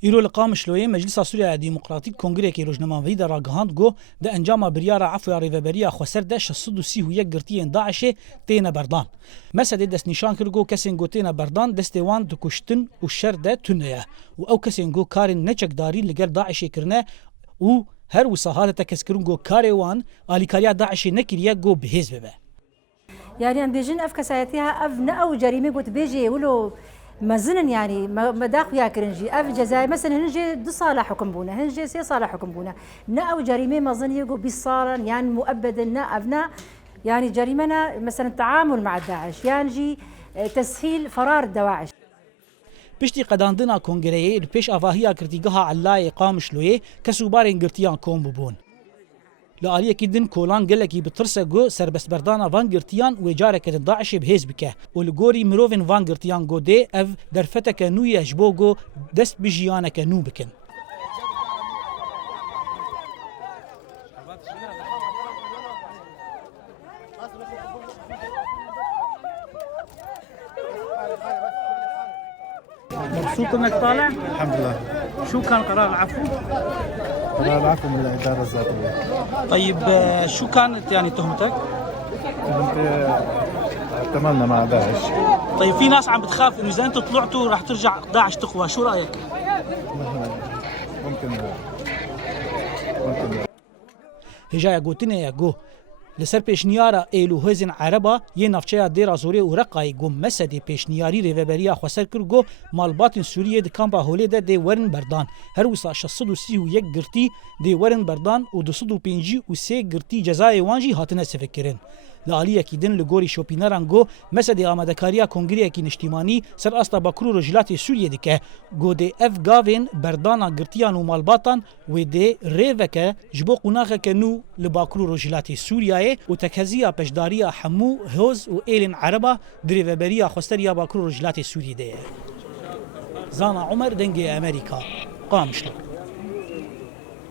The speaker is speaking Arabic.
ایرو لقام شلوی مجلس سوریه دموکراتیک کنگره کی روزنامه‌نویس در راگهاند گو ده انجام بریار عفو ریوبریا خسر ده 631 گرتی داعش تین بردان مسد دست نشان کرگو کسین گو تین بردان دستوان دکشتن و شر ده تنه و او کسین گو کارین نچکداری لگر داعش کرنه و هر وساهات تکسکرون گو کاروان الیکاریا داعش نکریه گو بهز ببه يعني ام بيجن اف كسايتها اف نأو جريمه قلت بيجي ولو مزنن يعني مداخ يا كرنجي اف جزاء مثلا هنجي 2 صالح حكم بونا هنجي 6 صالح حكم بونا نأو جريمه مزن يقو بالصالح يعني مؤبدا نا يعني جريمنا مثلا التعامل مع داعش يعني تسهيل فرار دواعش پشتی قداندنا کنگره پیش آواهیا کرتیگاه علای اقام شلوی کسوبارین گرتیان کوم ببون لآلیه کدن کولان گلکی بترسه گو سربست بردانا وان گرتیان و جاره کدن داعش بهز بکه و لگوری مروفن وان گرتیان گو ده اف در فتک نوی اجبو گو دست بجیانک نو بکن مبسوط انك طالع؟ الحمد لله. شو كان قرار العفو؟ قرار العفو من الإدارة الذاتية. طيب شو كانت يعني تهمتك؟ احتملنا مع داعش. طيب في ناس عم بتخاف انه اذا انتم طلعتوا راح ترجع داعش تقوى، شو رايك؟ ممكن هجايا قوتنا يا جو لسر پیشنیارا ایلو هزن عربا یه نفچه دیرا زوری و رقای گو مسدی پیشنیاری ریوبریا خسر کر گو مالباتن سوریه د کامپا هولی ده ورن بردان هر وسا 631 گرتی دی ورن بردان و 253 گرتی جزای وانجی هاتنه سفکرین لعلیه کی دن لگوری شوپینران گو مسدی آمادکاریا کنگریه کی نشتیمانی سر اصلا باکرو رجلات سوریه دکه گو دی اف گاوین بردانا گرتیان و مالباتان و دی ریوکه جبو قناغه کنو لباکرو رجلات سوریه و تکهزیا پشداریا حمو هوز و ایلن عربا دریوبریا خستریا باکرو رجلات سوریه ده زانا عمر دنگ امریکا قامشلو